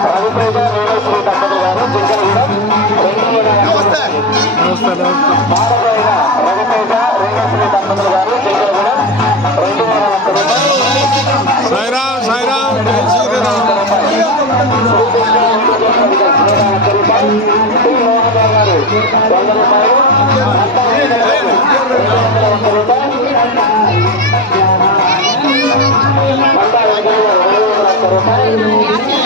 રાજી પાયા રાયસ શ્રી ધમંડલ ગર જુગા નમસ્કાર નમસ્કાર નમસ્કાર રાજી પાયા રાયસ શ્રી ધમંડલ ગર જુગા 2000 રાયરા સાયરા એસી બિના તરમલ ઇસ કોલ કા હોના કો સિના કરી પાત તો અબ આગર વારુ પર સંતોને દેખે રતાત ની અંતા મતા રજી ગર રાયસ રતાત